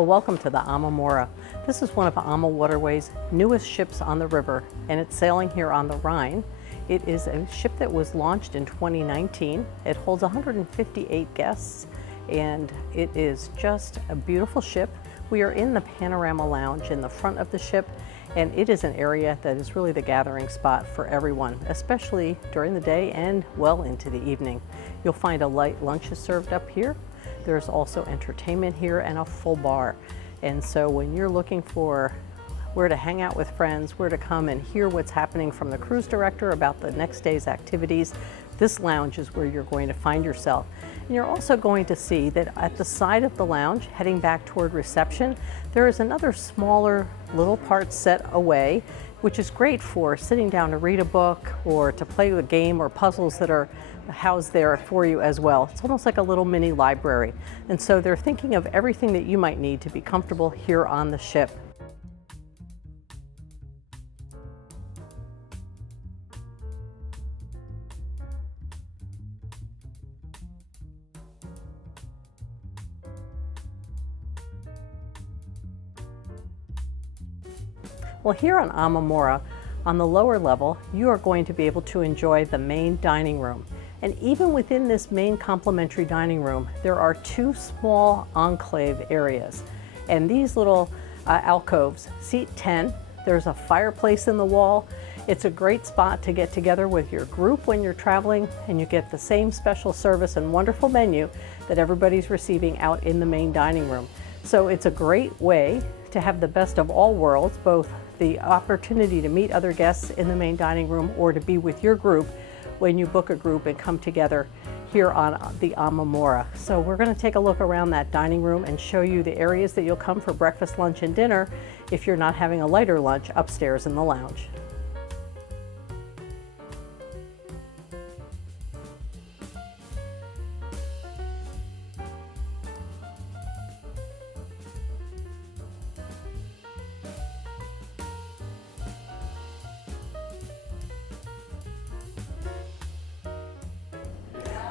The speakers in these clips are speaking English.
Well, welcome to the AmaMora. This is one of AmaWaterways' newest ships on the river, and it's sailing here on the Rhine. It is a ship that was launched in 2019. It holds 158 guests, and it is just a beautiful ship. We are in the Panorama Lounge in the front of the ship, and it is an area that is really the gathering spot for everyone, especially during the day and well into the evening. You'll find a light lunch is served up here. There's also entertainment here and a full bar. And so when you're looking for where to hang out with friends, where to come and hear what's happening from the cruise director about the next day's activities, this lounge is where you're going to find yourself. And you're also going to see that at the side of the lounge, heading back toward reception, there is another smaller little part set away, which is great for sitting down to read a book or to play a game or puzzles that are housed there for you as well. It's almost like a little mini library. And so they're thinking of everything that you might need to be comfortable here on the ship. Well, here on AmaMora, on the lower level, you are going to be able to enjoy the main dining room. And even within this main complimentary dining room, there are two small enclave areas. And these little alcoves seat 10. There's a fireplace in the wall. It's a great spot to get together with your group when you're traveling, and you get the same special service and wonderful menu that everybody's receiving out in the main dining room. So it's a great way to have the best of all worlds, both the opportunity to meet other guests in the main dining room or to be with your group when you book a group and come together here on the AmaMora. So we're going to take a look around that dining room and show you the areas that you'll come for breakfast, lunch, and dinner if you're not having a lighter lunch upstairs in the lounge.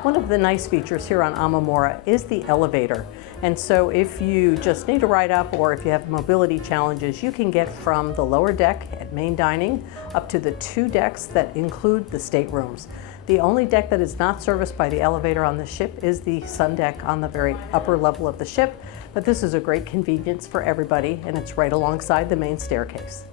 One of the nice features here on AmaMora is the elevator. And so if you just need a ride up or if you have mobility challenges, you can get from the lower deck at main dining up to the two decks that include the staterooms. The only deck that is not serviced by the elevator on the ship is the Sundeck on the very upper level of the ship, but this is a great convenience for everybody, and it's right alongside the main staircase.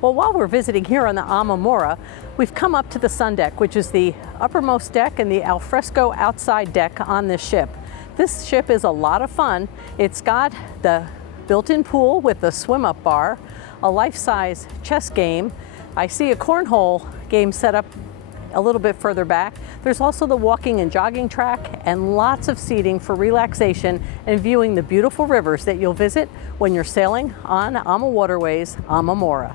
Well, while we're visiting here on the AmaMora, we've come up to the Sundeck, which is the uppermost deck and the alfresco outside deck on this ship. This ship is a lot of fun. It's got the built-in pool with the swim-up bar, a life-size chess game. I see a cornhole game set up a little bit further back. There's also the walking and jogging track and lots of seating for relaxation and viewing the beautiful rivers that you'll visit when you're sailing on AmaWaterways AmaMora.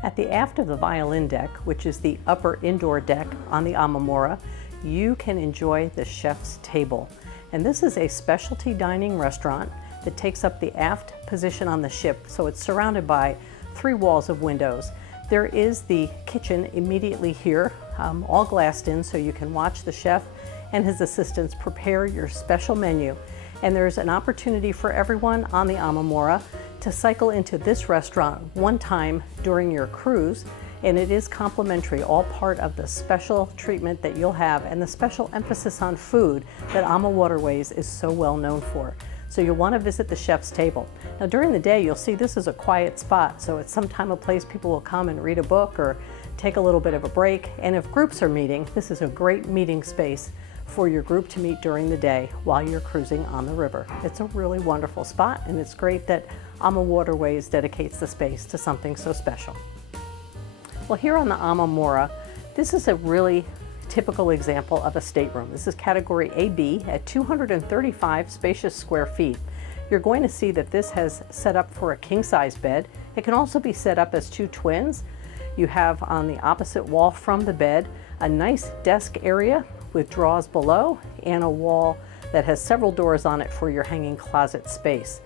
At the aft of the violin deck, which is the upper indoor deck on the AmaMora, you can enjoy the chef's table. And this is a specialty dining restaurant that takes up the aft position on the ship, so it's surrounded by 3 walls of windows. There is the kitchen immediately here, all glassed in, so you can watch the chef and his assistants prepare your special menu. And there's an opportunity for everyone on the AmaMora to cycle into this restaurant one time during your cruise, and it is complimentary, all part of the special treatment that you'll have and the special emphasis on food that AmaWaterways is so well known for. So you'll want to visit the chef's table. Now during the day, you'll see this is a quiet spot, so it's sometime a place people will come and read a book or take a little bit of a break. And if groups are meeting, this is a great meeting space for your group to meet during the day while you're cruising on the river. It's a really wonderful spot, and it's great that AmaWaterways dedicates the space to something so special. Well, here on the AmaMora, this is a really typical example of a stateroom. This is category AB at 235 spacious square feet. You're going to see that this has set up for a king-size bed. It can also be set up as 2 twins. You have on the opposite wall from the bed a nice desk area with drawers below and a wall that has several doors on it for your hanging closet space.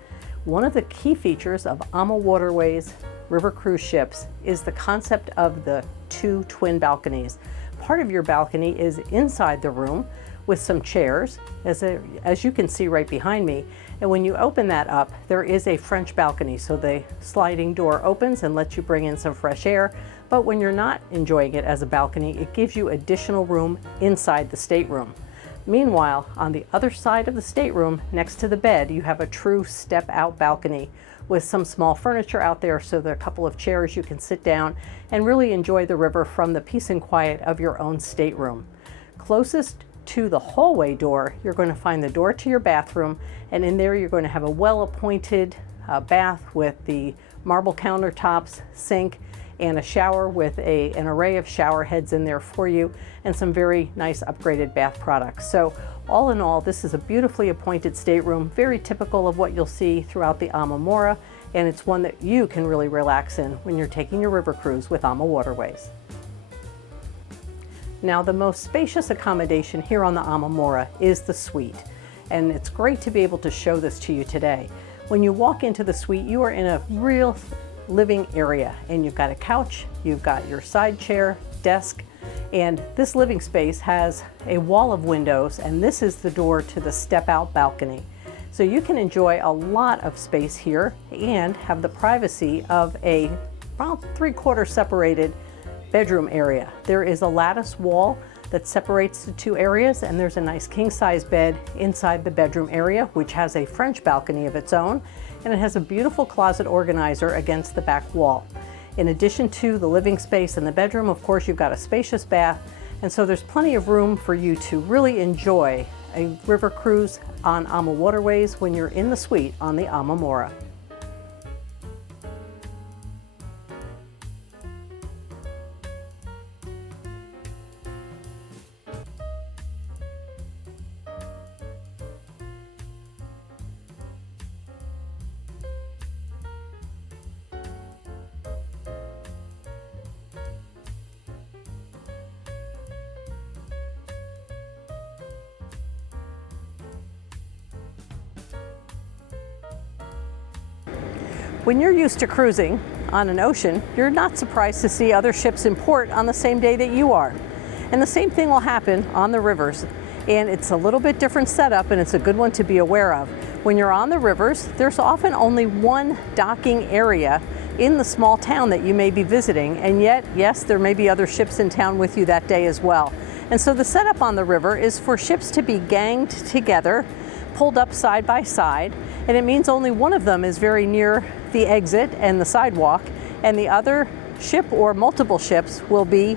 One of the key features of AmaWaterways river cruise ships is the concept of the 2 twin balconies. Part of your balcony is inside the room with some chairs, as you can see right behind me. And when you open that up, there is a French balcony. So the sliding door opens and lets you bring in some fresh air. But when you're not enjoying it as a balcony, it gives you additional room inside the stateroom. Meanwhile, on the other side of the stateroom, next to the bed, you have a true step-out balcony with some small furniture out there, so there are a couple of chairs you can sit down and really enjoy the river from the peace and quiet of your own stateroom. Closest to the hallway door, you're going to find the door to your bathroom, and in there you're going to have a well-appointed bath with the marble countertops, sink, and a shower with an array of shower heads in there for you, and some very nice upgraded bath products. So all in all, this is a beautifully appointed stateroom, very typical of what you'll see throughout the AmaMora, and it's one that you can really relax in when you're taking your river cruise with AmaWaterways. Now, the most spacious accommodation here on the AmaMora is the suite, and it's great to be able to show this to you today. When you walk into the suite, you are in a real living area, and you've got a couch, you've got your side chair, desk, and this living space has a wall of windows, and this is the door to the step-out balcony. So you can enjoy a lot of space here and have the privacy of a about 3/4 separated bedroom area. There is a lattice wall that separates the two areas, and there's a nice king-size bed inside the bedroom area, which has a French balcony of its own, and it has a beautiful closet organizer against the back wall. In addition to the living space in the bedroom, of course, you've got a spacious bath, and so there's plenty of room for you to really enjoy a river cruise on AmaWaterways when you're in the suite on the AmaMora. When you're used to cruising on an ocean, you're not surprised to see other ships in port on the same day that you are. And the same thing will happen on the rivers. And it's a little bit different setup, and it's a good one to be aware of. When you're on the rivers, there's often only one docking area in the small town that you may be visiting. And yet, yes, there may be other ships in town with you that day as well. And so the setup on the river is for ships to be ganged together, pulled up side by side, and it means only one of them is very near the exit and the sidewalk, and the other ship or multiple ships will be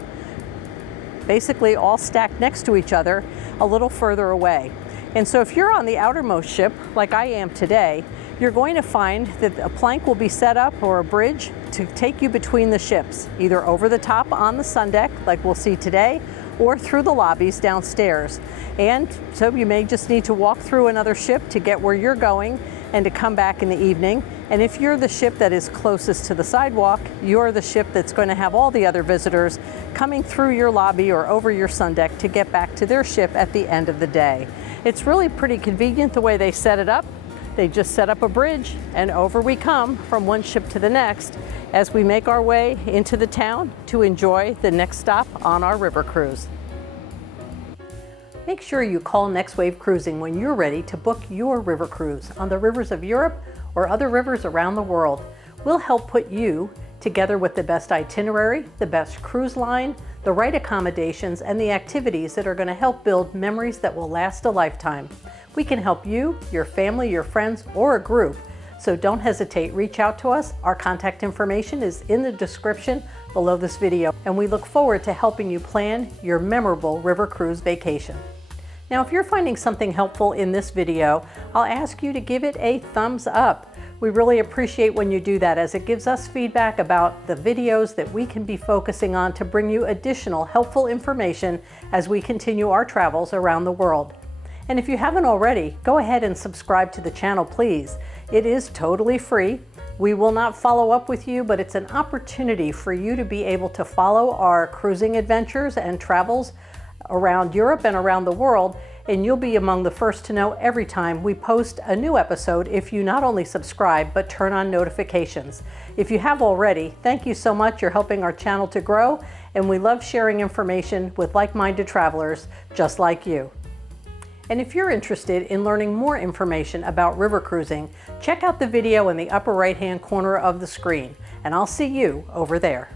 basically all stacked next to each other a little further away. And so if you're on the outermost ship, like I am today, you're going to find that a plank will be set up, or a bridge, to take you between the ships, either over the top on the Sundeck, like we'll see today, or through the lobbies downstairs. And so you may just need to walk through another ship to get where you're going and to come back in the evening. And if you're the ship that is closest to the sidewalk, you're the ship that's going to have all the other visitors coming through your lobby or over your Sundeck to get back to their ship at the end of the day. It's really pretty convenient the way they set it up. They just set up a bridge, and over we come from one ship to the next as we make our way into the town to enjoy the next stop on our river cruise. Make sure you call Next Wave Cruising when you're ready to book your river cruise on the rivers of Europe or other rivers around the world. We'll help put you together with the best itinerary, the best cruise line, the right accommodations, and the activities that are going to help build memories that will last a lifetime. We can help you, your family, your friends, or a group. So don't hesitate, reach out to us. Our contact information is in the description below this video, and we look forward to helping you plan your memorable river cruise vacation. Now, if you're finding something helpful in this video, I'll ask you to give it a thumbs up. We really appreciate when you do that, as it gives us feedback about the videos that we can be focusing on to bring you additional helpful information as we continue our travels around the world. And if you haven't already, go ahead and subscribe to the channel, please. It is totally free. We will not follow up with you, but it's an opportunity for you to be able to follow our cruising adventures and travels around Europe and around the world, and you'll be among the first to know every time we post a new episode if you not only subscribe, but turn on notifications. If you have already, thank you so much. You're helping our channel to grow, and we love sharing information with like-minded travelers just like you. And if you're interested in learning more information about river cruising, check out the video in the upper right-hand corner of the screen, and I'll see you over there.